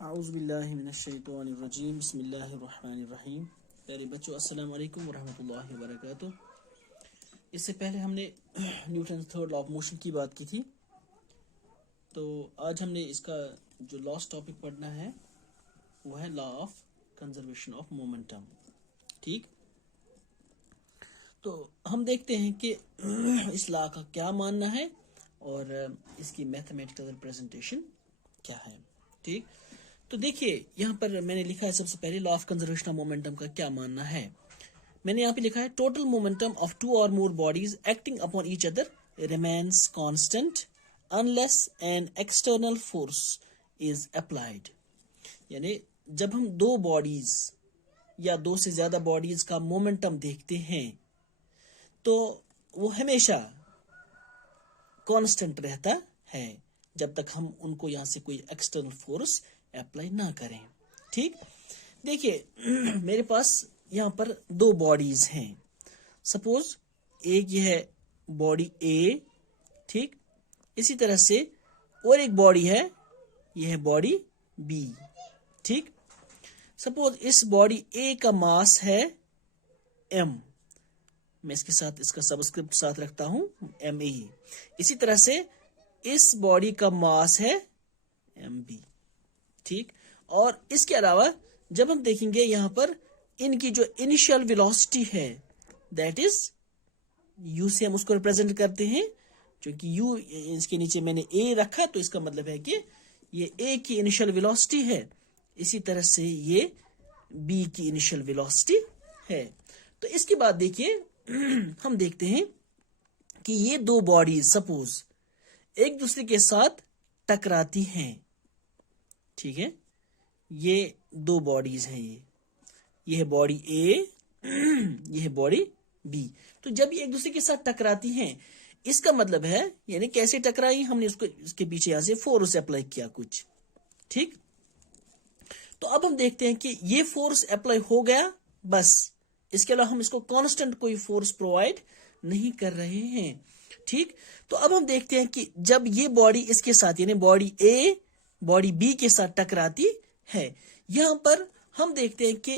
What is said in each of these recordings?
आऊज़ुबिल्लाहिमिनश्शैतानिर्रजीम बिस्मिल्लाहिर्रहमानिर्रहीम। प्यारे बच्चों, अस्सलाम वालेकुम वरहमतुल्लाहि वबरकातुह। इससे पहले हमने Newton third law of motion की बात की थी। तो आज हमने इसका जो लास्ट टॉपिक पढ़ना है वो है law of conservation of momentum. ठीक, तो हम देखते हैं कि इस लॉ का क्या मानना है और इसकी मैथमेटिकल रिप्रेजेंटेशन क्या है। ठीक, तो देखिए यहाँ पर मैंने लिखा है सबसे पहले law of conservation of momentum का क्या मानना है। मैंने यहाँ पे लिखा है total momentum of two or more bodies acting upon each other remains constant unless an external force is applied. यानी जब हम दो बॉडीज या दो से ज्यादा बॉडीज का मोमेंटम देखते हैं तो वो हमेशा कांस्टेंट रहता है जब तक हम उनको यहाँ से कोई एक्सटर्नल फोर्स अप्लाई ना करें। ठीक, देखिए मेरे पास यहाँ पर दो बॉडीज हैं। सपोज एक ये है बॉडी ए, ठीक, इसी तरह से और एक बॉडी है, ये है बॉडी बी। ठीक, सपोज इस बॉडी ए का मास है एम, मैं इसके साथ इसका सबस्क्रिप्ट साथ रखता हूं एम ए। इसी तरह से इस बॉडी का मास है एम बी। ठीक, और इसके अलावा जब हम देखेंगे यहां पर इनकी जो इनिशियल वेलोसिटी है दैट इज यू से हम उसको रिप्रेजेंट करते हैं। क्योंकि यू इसके नीचे मैंने ए रखा तो इसका मतलब है कि ये ए की इनिशियल वेलोसिटी है, इसी तरह से ये बी की इनिशियल वेलोसिटी है। तो इसके बाद देखिए हम देखते हैं कि ये दो बॉडीज सपोज एक दूसरे के साथ टकराती हैं। ठीक है, ये दो बॉडीज हैं, ये है बॉडी ए, ये है बॉडी बी। तो जब ये एक दूसरे के साथ टकराती हैं इसका मतलब है यानी कैसे टकराई, हमने उसको इसके पीछे यहां से फोर्स अप्लाई किया कुछ। ठीक, तो अब हम देखते हैं कि ये फोर्स अप्लाई हो गया बस, इसके अलावा हम इसको कांस्टेंट कोई फोर्स प्रोवाइड नहीं कर रहे हैं। ठीक, तो अब हम देखते हैं कि जब ये बॉडी इसके साथ यानी बॉडी ए बॉडी बी के साथ टकराती है, यहां पर हम देखते हैं कि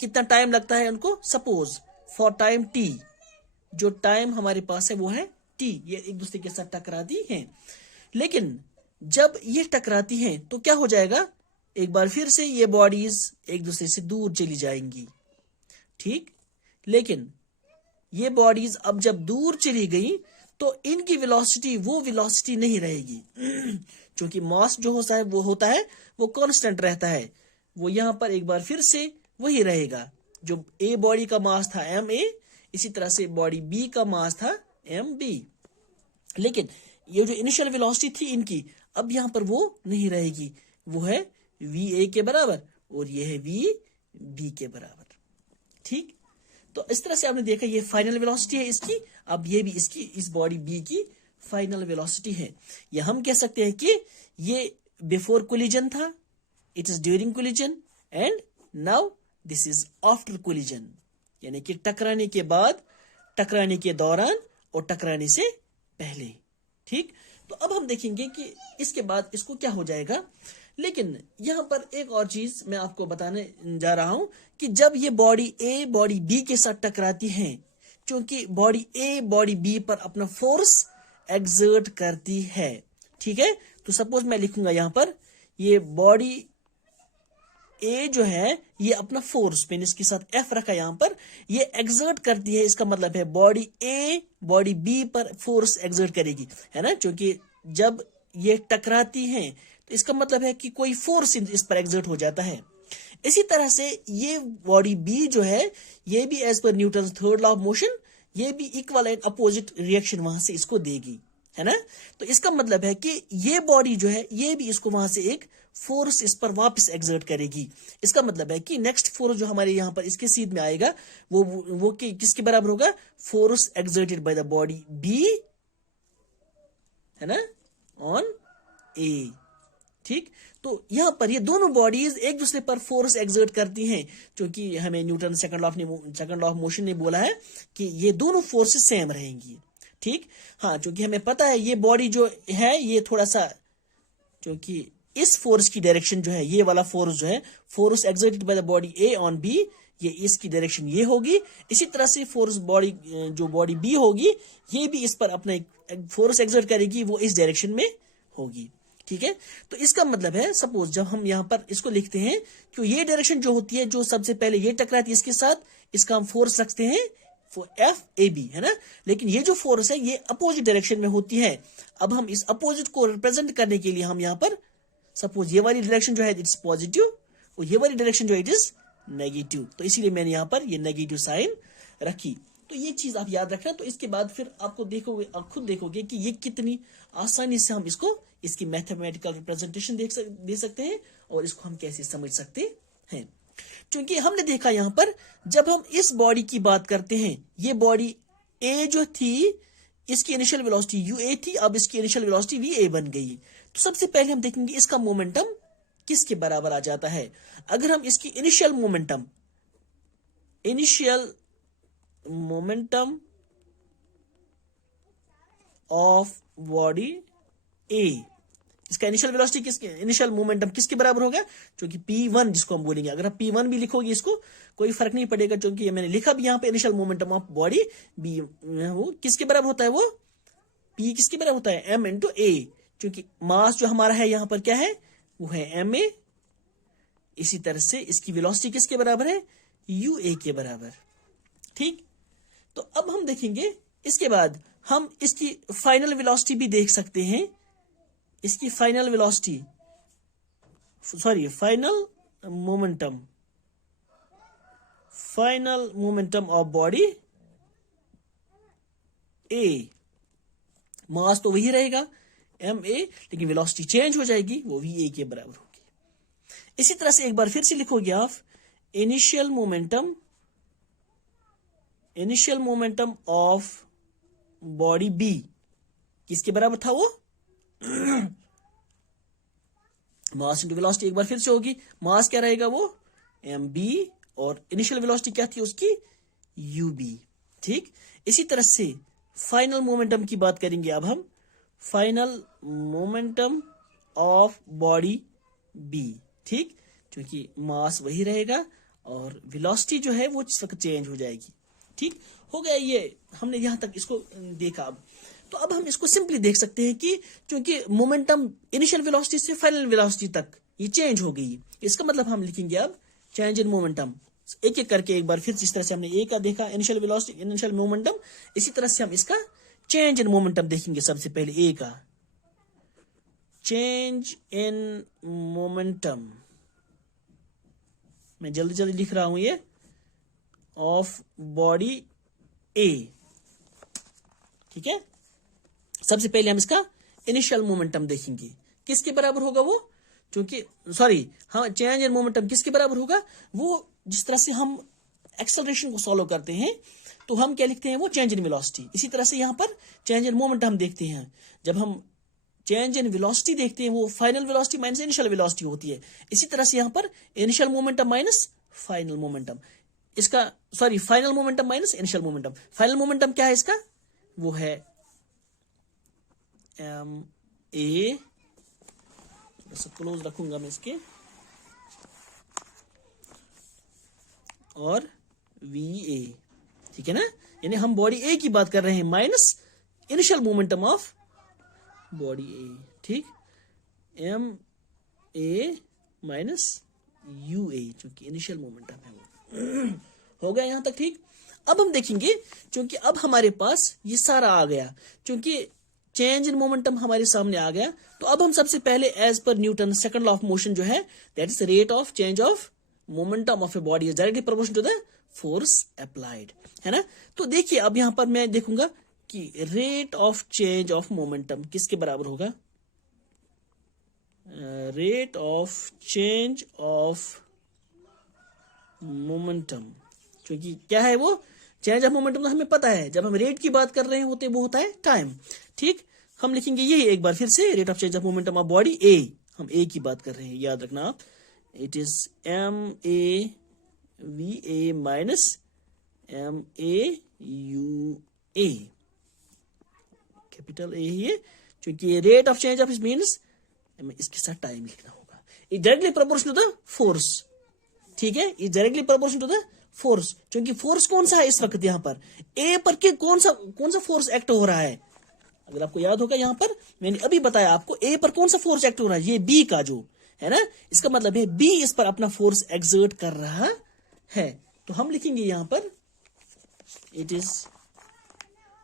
कितना टाइम लगता है उनको। सपोज फॉर टाइम टी, जो टाइम हमारे पास है वो है टी, ये एक दूसरे के साथ टकराती हैं। लेकिन जब ये टकराती हैं तो क्या हो जाएगा, एक बार फिर से ये बॉडीज एक दूसरे से दूर चली जाएंगी। ठीक, लेकिन ये बॉडीज अब जब दूर चली गई तो इनकी वेलोसिटी वो वेलोसिटी नहीं रहेगी क्योंकि मास जो होता है वो कांस्टेंट रहता है। वो यहां पर एक बार फिर से वही रहेगा, जो ए बॉडी का मास था एम ए, इसी तरह से बॉडी बी का मास था एम बी। लेकिन ये जो इनिशियल वेलोसिटी थी इनकी अब यहां पर वो नहीं रहेगी, वो है वी ए के बराबर और ये है वी बी के बराबर। ठीक, तो इस तरह से आपने देखा ये फाइनल वेलोसिटी है इसकी, अब ये भी इसकी इस बॉडी बी की फाइनल वेलोसिटी है। या हम कह सकते हैं कि ये बिफोर कोलिजन था, it is during collision and now this is after collision, यानी कि टकराने के बाद, टकराने के दौरान और टकराने से पहले। ठीक, तो अब हम देखेंगे कि इसके बाद इसको क्या हो जाएगा। लेकिन यहां पर एक और चीज मैं आपको बताने जा रहा हूं कि जब ये बॉडी ए बॉडी बी के साथ टकराती हैं, क्योंकि बॉडी ए बॉडी बी पर अपना फोर्स एक्सर्ट करती है। ठीक है, तो सपोज मैं लिखूंगा यहां पर ये बॉडी ए जो है ये अपना फोर्स, मैंने इसके साथ एफ रखा यहां पर, ये एक्सर्ट करती है। इसका मतलब है बॉडी ए बॉडी बी पर फोर्स एक्सर्ट करेगी, है ना, क्योंकि जब ये टकराती हैं तो इसका मतलब है कि कोई फोर्स इस पर एक्सर्ट हो जाता है। इसी तरह से ये बॉडी बी जो है ये भी as per Newton third law of motion ये भी इक्वल एंड अपोजिट रिएक्शन वहां से इसको देगी, है ना। तो इसका मतलब है कि ये बॉडी जो है ये भी इसको वहां से एक फोर्स इस पर वापस एक्सर्ट करेगी। इसका मतलब है कि नेक्स्ट फोर्स जो हमारे यहाँ पर इसके सीध में आएगा वो किसके बराबर होगा, force exerted by the body B, है ना, ऑन ए। ठीक, तो यहां पर ये दोनों बॉडीज एक दूसरे पर फोर्स एक्सर्ट करती हैं, क्योंकि हमें Newton second law of motion ने बोला है कि ये दोनों फोर्सेस सेम रहेंगी। ठीक, हाँ, क्योंकि हमें पता है ये बॉडी जो है ये थोड़ा सा, क्योंकि इस फोर्स की डायरेक्शन जो है, ये वाला फोर्स जो है, force exerted by the body A on B, ये इसकी डायरेक्शन ये होगी। इसी तरह से फोर्स बॉडी जो बॉडी बी होगी, ये भी इस पर अपना फोर्स एक्सर्ट करेगी, वो इस डायरेक्शन में होगी। ठीक है, तो इसका मतलब है सपोज जब हम यहाँ पर इसको लिखते हैं कि ये डायरेक्शन जो होती है, जो सबसे पहले ये टकराती है इसके साथ, इसका हम फोर्स रखते हैं एफ ए बी, है ना। लेकिन ये जो फोर्स है ये अपोजिट डायरेक्शन में होती है। अब हम इस अपोजिट को रिप्रेजेंट करने के लिए हम यहाँ पर सपोज ये वाली डायरेक्शन जो है इट्स पॉजिटिव और ये वाली डायरेक्शन जो है इट इज नेगेटिव, तो इसीलिए मैंने यहाँ पर ये नेगेटिव साइन रखी। तो ये चीज आप याद रखना। तो इसके बाद फिर आपको देखोगे, आप खुद देखोगे कि ये कितनी आसानी से हम इसको, इसकी मैथमेटिकल रिप्रेजेंटेशन दे सकते हैं और इसको हम कैसे समझ सकते हैं। क्योंकि हमने देखा यहां पर जब हम इस बॉडी की बात करते हैं, ये बॉडी ए जो थी इसकी इनिशियल वेलोसिटी यू ए थी, अब इसकी इनिशियल वेलोसिटी वी ए बन गई। तो सबसे पहले हम देखेंगे इसका मोमेंटम किसके बराबर आ जाता है। अगर हम इसकी इनिशियल मोमेंटम ऑफ बॉडी ए, इसका इनिशियल वेलोसिटी किसके, इनिशियल मोमेंटम किसके बराबर होगा, क्योंकि P1 जिसको हम बोलेंगे, अगर आप P1 भी लिखोगे इसको कोई फर्क नहीं पड़ेगा, क्योंकि मैंने लिखा भी यहाँ पे initial momentum of body B, वो किसके बराबर होता है, वो P किसके बराबर होता है, M इंटू ए, क्योंकि मास जो हमारा है यहाँ पर क्या है, वो है M A। इसी तरह से इसकी वेलोसिटी किसके बराबर है, UA के बराबर। ठीक, तो अब हम देखेंगे इसके बाद हम इसकी फाइनल वेलोसिटी भी देख सकते हैं। इसकी final velocity, sorry final momentum of body a, mass तो वही रहेगा एम ए, लेकिन वेलोसिटी चेंज हो जाएगी, वो वी ए के बराबर होगी। इसी तरह से एक बार फिर से लिखोगे आप initial momentum of body B किसके बराबर था, वो मास इंटू वेलोसिटी एक बार फिर से होगी। मास क्या रहेगा, वो एम बी, और इनिशियल वेलोसिटी क्या थी उसकी, यू बी। ठीक, इसी तरह से फाइनल मोमेंटम की बात करेंगे अब हम, final momentum of body B. ठीक, क्योंकि मास वही रहेगा और वेलोसिटी जो है वो चेंज हो जाएगी। ठीक हो गया, ये हमने यहां तक इसको देखा। अब तो अब हम इसको सिंपली देख सकते हैं कि क्योंकि मोमेंटम इनिशियल वेलोसिटी से फाइनल वेलोसिटी तक ये चेंज हो गई, इसका मतलब हम लिखेंगे अब चेंज इन मोमेंटम, एक एक करके एक बार फिर जिस तरह से हमने ए का देखा इनिशियल वेलोसिटी, इनिशियल मोमेंटम, इसी तरह से हम इसका चेंज इन मोमेंटम देखेंगे। सबसे पहले ए का चेंज इन मोमेंटम, मैं जल्दी जल्दी लिख रहा हूं ये, ऑफ बॉडी ए। ठीक है, सबसे पहले हम इसका इनिशियल मोमेंटम देखेंगे, किसके बराबर होगा वो, क्योंकि सॉरी हाँ, चेंज इन मोमेंटम किसके बराबर होगा, वो जिस तरह से हम एक्सेलरेशन को सॉल्व करते हैं तो हम क्या लिखते हैं, वो चेंज इन वेलोसिटी। इसी तरह से यहां पर चेंज इन मोमेंटम हम देखते हैं, जब हम चेंज इन वेलोसिटी देखते हैं वो final velocity minus initial velocity होती है। इसी तरह से यहां पर initial momentum minus final momentum, इसका sorry final momentum minus initial momentum. Final momentum क्या है इसका, वो है एम ए, क्लोज रखूंगा मैं इसके, और वी ए। ठीक है ना, यानी हम बॉडी ए की बात कर रहे हैं minus initial momentum of body a. ठीक, m a minus u a, क्योंकि इनिशियल मोमेंटम है वो। हो गया यहां तक। ठीक, अब हम देखेंगे, क्योंकि अब हमारे पास ये सारा आ गया, क्योंकि चेंज इन मोमेंटम हमारे सामने आ गया, तो अब हम सबसे पहले as per Newton second law of motion जो है, that is rate of change of momentum of a body is directly proportional to the force applied, है ना। तो देखिए अब यहां पर मैं देखूंगा कि rate of change of momentum किसके बराबर होगा, rate of change of momentum, क्योंकि क्या है वो चेंज ऑफ मोमेंटम तो हमें पता है, जब हम रेट की बात कर रहे होते वो होता है टाइम। ठीक, हम लिखेंगे यही एक बार फिर से, rate of change of momentum of body a, हम ए की बात कर रहे हैं, याद रखना आप, it is m a v a minus m a u a, capital a ही है, क्योंकि rate of change of means हमें इसके साथ टाइम लिखना होगा। Is directly proportional to the force, ठीक है, is directly proportional to the force, क्योंकि फोर्स कौन सा है इस वक्त यहाँ पर, ए पर के कौन सा फोर्स एक्ट हो रहा है। अगर आपको याद होगा यहाँ पर मैंने अभी बताया आपको ए पर कौन सा फोर्स एक्ट हो रहा है, ये बी का जो है ना, इसका मतलब है बी इस पर अपना फोर्स एक्सर्ट कर रहा है। तो हम लिखेंगे यहाँ पर it is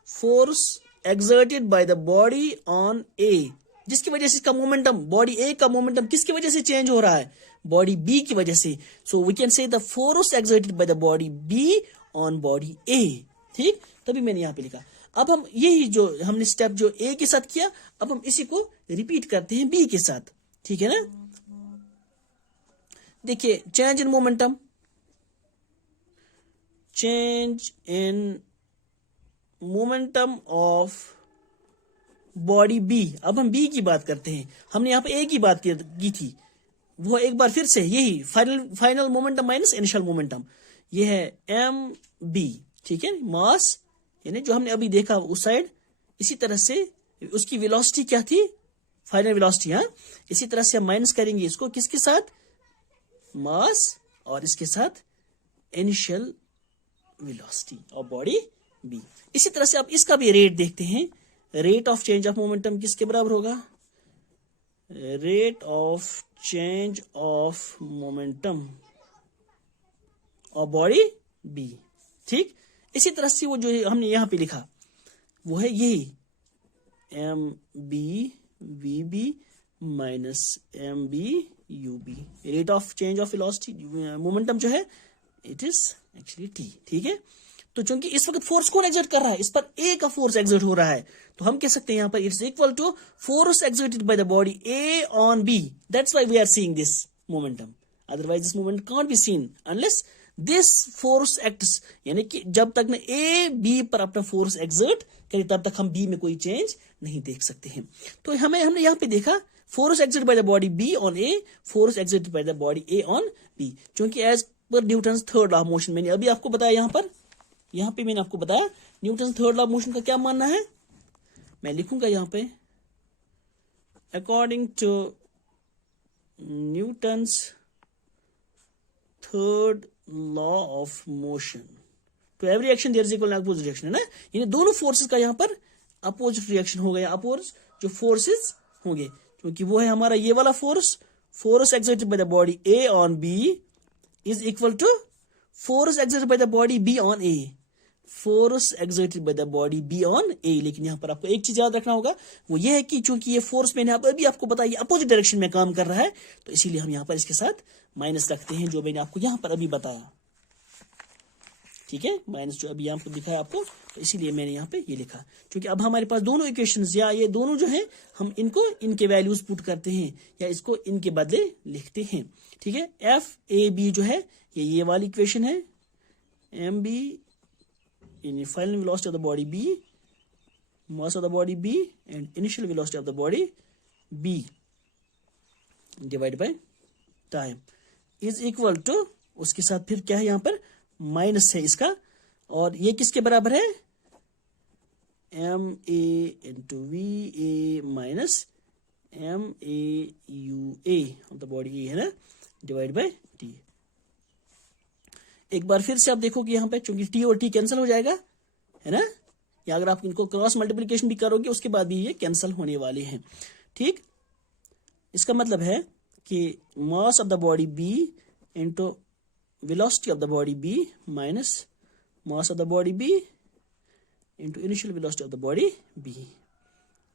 force exerted by the body on a, जिसकी वजह से इसका मोमेंटम, बॉडी ए का मोमेंटम किसकी वजह से चेंज हो रहा है, बॉडी बी की वजह से। So we can say the force exerted by the body b on body a, ठीक, तभी मैंने यहां पे लिखा। अब हम यही जो हमने स्टेप जो ए के साथ किया, अब हम इसी को रिपीट करते हैं बी के साथ, ठीक है ना। देखिए change in momentum, change in momentum of body B. अब हम बी की बात करते हैं, हमने यहाँ पे ए की बात की थी, वो एक बार फिर से यही final momentum minus initial momentum, ये है एम बी, ठीक है, मास यानी जो हमने अभी देखा उस साइड, इसी तरह से उसकी वेलोसिटी क्या थी, फाइनल वेलोसिटी, हाँ, इसी तरह से हम माइनस करेंगे इसको किसके साथ, मास, और इसके साथ initial velocity of body B. इसी तरह से आप इसका भी रेट देखते हैं, rate of change of momentum किसके बराबर होगा, rate of change of momentum of body B, ठीक। इसी तरह से वो जो हमने यहां पे लिखा वो है यही M B V B minus M B U B, rate of change of velocity momentum जो है इट इज एक्चुअली टी, ठीक है। तो चूंकि इस वक्त फोर्स कौन एक्सर्ट कर रहा है, इस पर ए का फोर्स एक्सर्ट हो रहा है, तो हम कह सकते हैं यहां पर it's equal to force exerted by the body A on B, that's why we are seeing this momentum, otherwise this moment can't be seen unless this force acts, यानी कि जब तक न ए बी पर अपना फोर्स एक्सर्ट करे तब तक हम बी में कोई चेंज नहीं देख सकते हैं। तो हमने यहाँ पे देखा force exerted by the body b on a, force exerted by the body A on b, क्योंकि as per Newton's third law of motion, मैंने अभी आपको बताया यहाँ पे मैंने आपको बताया Newton's third law of motion का क्या मानना है, मैं लिखूंगा यहाँ पे according to Newton's third law of motion to every action there is equal opposite reaction, है ना, यानी दोनों फोर्सेस का यहाँ पर अपोजिट रिएक्शन हो गया, अपोज जो फोर्सेस होंगे, क्योंकि वो है हमारा ये वाला force, force exerted by the body A on b is equal to force exerted by the body b on a, force exerted by the body b on a. लेकिन यहाँ पर आपको एक चीज याद रखना होगा, वो ये है कि चूंकि ये फोर्स मैंने अभी आपको बताया अपोजिट डायरेक्शन में काम कर रहा है, तो इसीलिए हम यहाँ पर इसके साथ माइनस रखते हैं, जो मैंने आपको यहाँ पर अभी बताया, ठीक है, माइनस जो अभी यहाँ पर दिखाया आपको, तो इसीलिए मैंने यहाँ पे ये लिखा, क्योंकि अब हमारे पास दोनों इक्वेशंस या ये दोनों जो है हम इनको इनके वैल्यूज पुट करते हैं या इसको इनके बदले लिखते हैं, ठीक है। एफ ए बी जो है ये वाली इक्वेशन है, M B in final velocity of the body b, mass of the body b and initial velocity of the body b divided by time is equal to, उसके साथ फिर क्या है यहाँ पर माइनस है इसका, और ये किसके बराबर है, m a into v a minus m a u a of the body a, है ना, डिवाइड बाय टी। एक बार फिर से आप देखोगे यहाँ पे चूंकि टी और टी कैंसिल हो जाएगा, है ना, या अगर आप इनको क्रॉस मल्टीप्लिकेशन भी करोगे उसके बाद भी ये कैंसिल होने वाले हैं, ठीक। इसका मतलब है कि mass of the body B into velocity of the body B minus mass of the body B into initial velocity of the body B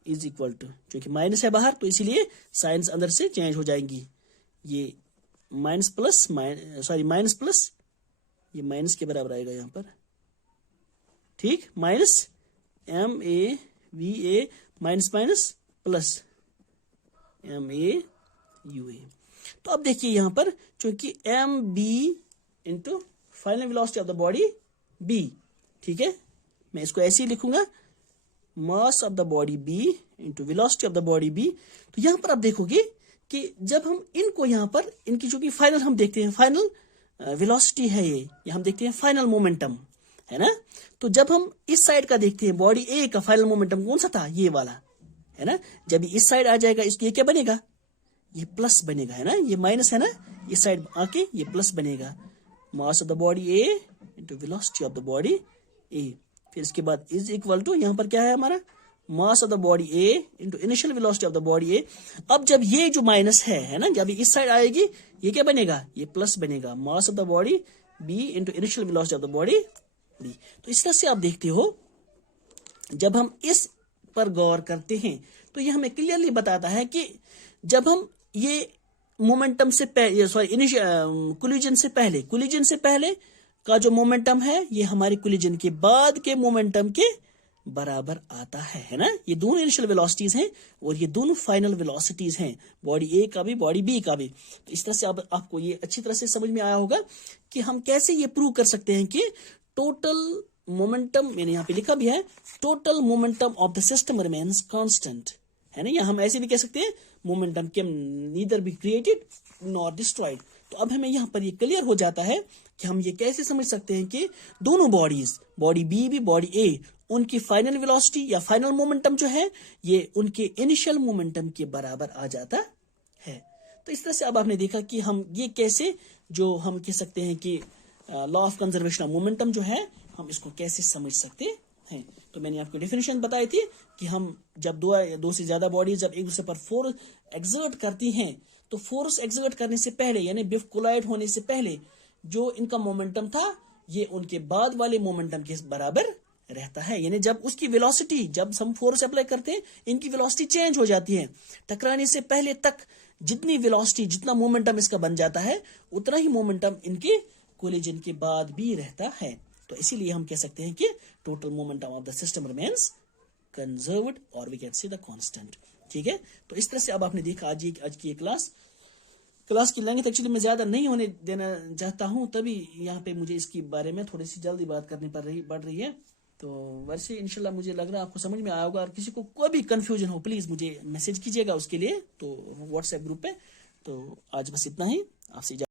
is equal to, क्योंकि माइनस है बाहर तो इसीलिए साइंस अंदर से चेंज हो जाएंगी, ये माइनस प्लस माइनस प्लस ये माइनस के बराबर आएगा यहाँ पर, ठीक, minus m a v a minus minus plus m a u a. तो अब देखिए यहाँ पर क्योंकि m b into final velocity of the body B, ठीक है, मैं इसको ऐसे ही लिखूंगा mass of the body B into velocity of the body B. तो यहाँ पर आप देखोगे कि जब हम इनको यहाँ पर इनकी जो कि फाइनल हम देखते हैं, फाइनल वेलोसिटी है ये हम देखते हैं फाइनल मोमेंटम, है ना, तो जब हम इस साइड का देखते हैं बॉडी ए का फाइनल मोमेंटम कौन सा था, ये वाला, है ना, जब इस साइड आ जाएगा इसके क्या बनेगा, ये प्लस बनेगा, है ना, ये माइनस है ना, इस साइड आके ये प्लस बनेगा, mass of the body a into velocity of the body a. फिर इसके बाद इज इक्वल टू, यहाँ पर क्या है हमारा, mass of the body a into initial velocity of the body a. अब जब ये जो माइनस है ना, जब इस साइड आएगी ये क्या बनेगा, ये प्लस बनेगा, mass of the body B into initial velocity of the body B. तो इस तरह से आप देखते हो, जब हम इस पर गौर करते हैं तो ये हमें क्लियरली बताता है कि जब हम ये मोमेंटम से पहले, सॉरी कोलिजन से पहले का जो मोमेंटम है ये हमारे कोलिजन के बाद के मोमेंटम के बराबर आता है ना। ये दोनों इनिशियल वेलोसिटीज हैं और ये दोनों फाइनल वेलोसिटीज हैं, बॉडी ए का भी बॉडी बी का भी। तो इस तरह से आपको ये अच्छी तरह से समझ में आया होगा कि हम कैसे ये प्रूव कर सकते हैं कि टोटल मोमेंटम, मैंने यहाँ पे लिखा भी है, total momentum of the system remains constant, है ना। या हम ऐसे भी कह सकते हैं momentum can neither be created nor destroyed. तो अब हमें यहाँ पर ये क्लियर हो जाता है कि हम ये कैसे समझ सकते हैं कि दोनों बॉडीज, बॉडी बी भी बॉडी ए, उनकी फाइनल वेलोसिटी या फाइनल मोमेंटम जो है ये उनके इनिशियल मोमेंटम के बराबर आ जाता है। तो इस तरह से अब आपने देखा कि हम ये कैसे, जो हम कह सकते हैं कि law of conservation of momentum जो है, हम इसको कैसे समझ सकते हैं। तो मैंने आपको डेफिनेशन बताई थी कि हम जब दो से ज्यादा बॉडीज जब एक दूसरे पर फोर्स एक्सर्ट करती हैं, तो फोर्स एक्सर्ट करने से पहले यानी बिफ कोलाइड होने से पहले जो इनका मोमेंटम था ये उनके बाद वाले मोमेंटम के बराबर रहता है। यानी जब उसकी वेलोसिटी, जब हम फोर्स अप्लाई करते हैं इनकी वेलोसिटी चेंज हो जाती है। टकराने से पहले तक जितनी वेलोसिटी, जितना मोमेंटम इसका बन जाता है, उतना ही मोमेंटम इनके कोलिजन के बाद भी रहता है। तो इसीलिए हम कह सकते हैं कि total momentum of the system remains conserved और we can say the constant. ठीक है, तो इस तरह से अब आपने देखा आज की क्लास की लेंथ एक्चुअली मैं ज्यादा नहीं होने देना चाहता हूं, तभी यहाँ पे मुझे इसके बारे में थोड़ी सी जल्दी बात करनी पड़ रही है। तो वैसे इंशाल्लाह मुझे लग रहा है आपको समझ में आया होगा। और किसी को कोई भी कंफ्यूजन हो प्लीज मुझे मैसेज कीजिएगा उसके लिए, तो व्हाट्सएप ग्रुप पे। तो आज बस इतना ही, आपसे